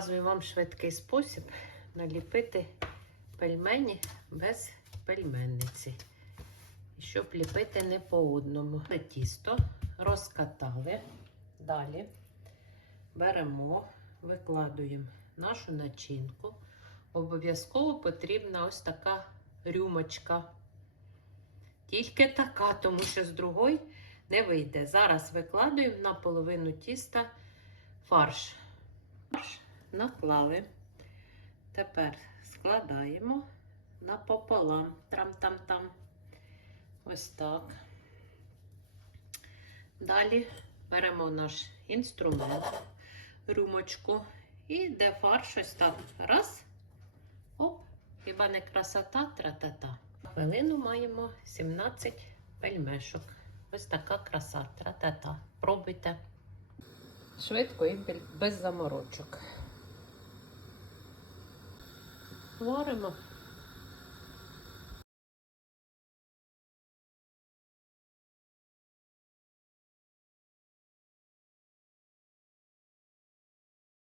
Показую вам швидкий спосіб наліпити пельмені без пельменниці. І щоб ліпити не по одному. Тісто розкатали. Далі беремо, викладуємо нашу начинку. Обов'язково потрібна ось така рюмочка. Тільки така, тому що з другої не вийде. Зараз викладуємо на половину тіста фарш. Фарш наклали. Тепер складаємо напополам. Трам-там-там. Ось так. Далі беремо наш інструмент, рюмочку, і де фарш ось так. Раз. Оп. Хіба не красота? Тра-та-та. Хвилину маємо 17 пельмешок. Ось така краса. Тра-та-та. Пробуйте. Швидко і без заморочок. Варимо